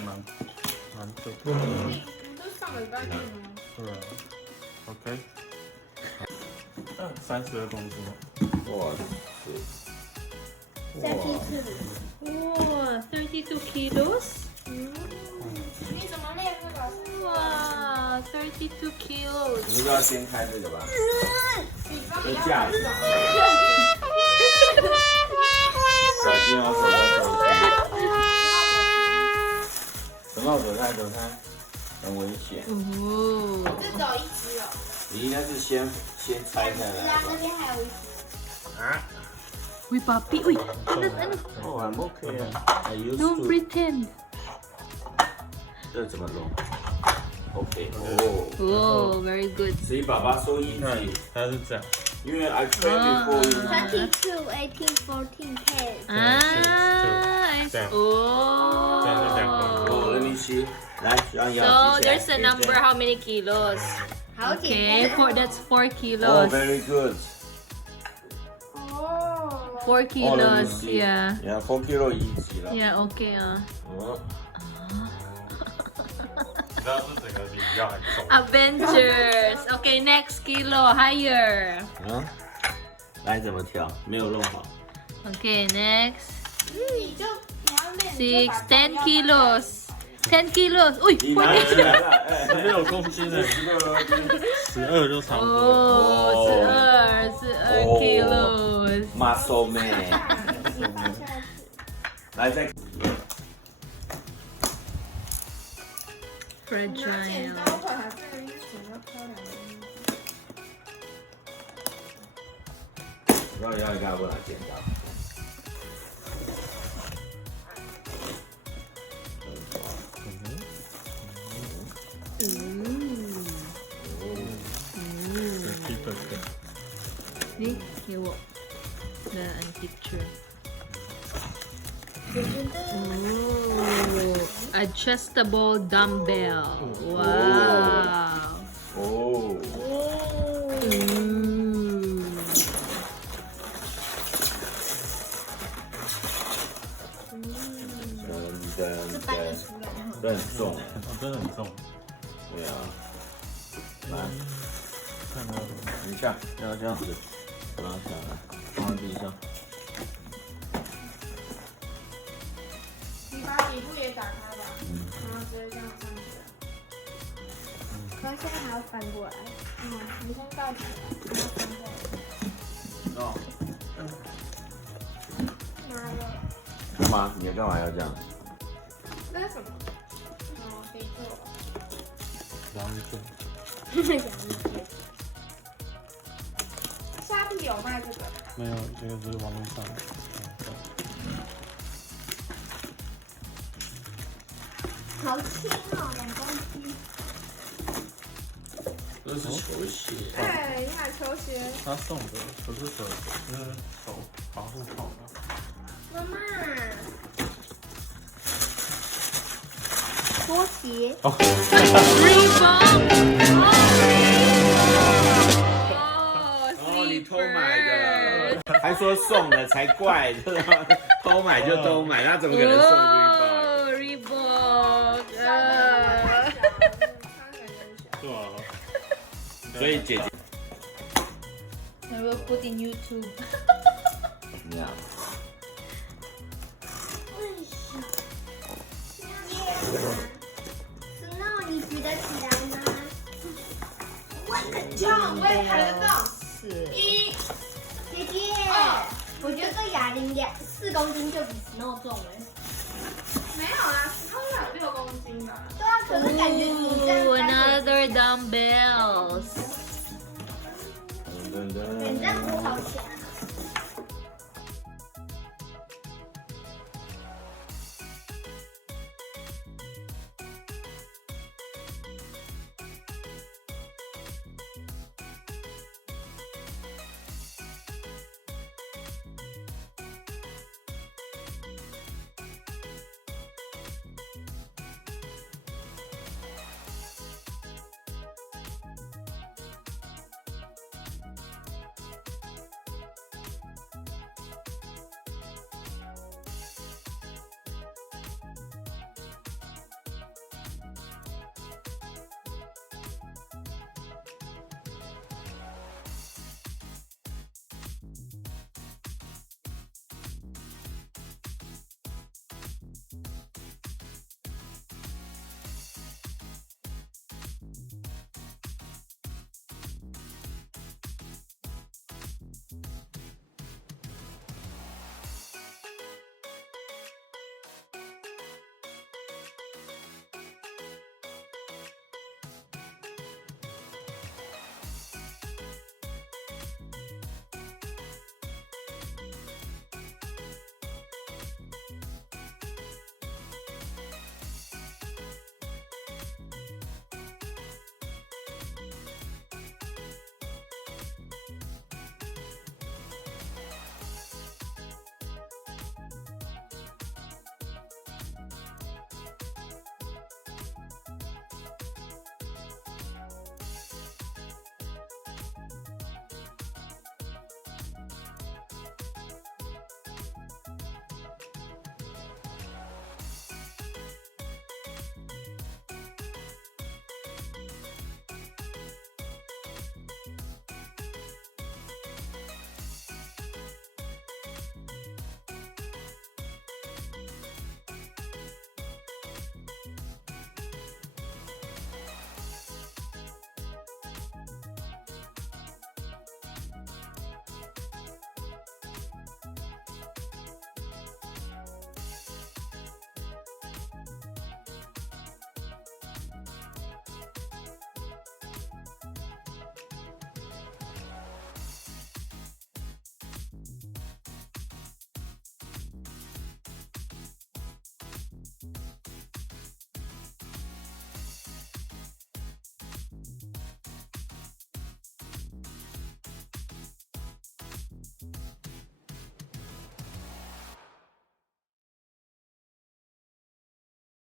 蛮久。你都上个礼拜练吗？对啊 ，OK。32公斤哦。哇哇，32 kilos。你怎么练这个？哇，32 kilos。你就要先开这个吧，你帮这架子。小心哦，手开，很危险。哦。这只有一只哦。你应该是先拆下来吧。那边还有一只。啊？ Uy, papi, uy. Ano? Oh, I'm okay. I used Don't to. pretend. 这怎么弄 ？OK， 哦， Oh, very good. 所以爸爸说一看起，它是这样。因为 I trained before you. 22, 18, 14, 10. Ah, I 这样 oh. 这样就2公斤。Oh, let me see. 来，让 So there's a number how many kilos? 好 Okay, 简单。 that's 4 Oh, kilos. very good. 哦。 4 Oh, let me kilos, see. yeah. Yeah, 4 kilo 一级了。 Yeah, okay 啊。哦，你知道这整个比药还重。 Adventures. Okay, next kilo higher. 来怎么调？没有弄好。 Okay, next. 你要练。 6, 10 kilos. 10 kilos. Uy, 你拿起来了， 16公斤的，12就差不多。哦，12 kilos. Muscle man。来再。 Fragile. 剪刀会还是剪刀漂亮的。要一个不拿剪刀。基本的。你给我的 picture. Oh, adjustable dumbbell. Wow. 哦。 这很重，真的很重。对啊。来，看到你下，要这样子，拿下来，放在地上。你把底部也打开吧，然后直接这样上去。可是现在还要翻过来。你先盖起来，然后翻过来。哦。拿了。干嘛？你干嘛要这样？这是什么？哦，得做。羊肉。虾皮有卖这个。没有，这个是网络上的。好轻哦，2公斤。这是球鞋。哎，你买球鞋。他送的，不是手，是手保护套的。妈妈。拖鞋。哦。哦，你偷买的，还说送的才怪，偷买就偷买，他怎么可能送 Reebok？ 对啊。所以姐姐。 I will put in YouTube. 怎么样？你举得起来吗？我很重，我也抬得动。1，姐姐，我觉得这哑铃4公斤就比 Snow 重了。没有啊，Snow 有6公斤吧？对啊，可是感觉你这样。Another dumbbells. 你这样子好强。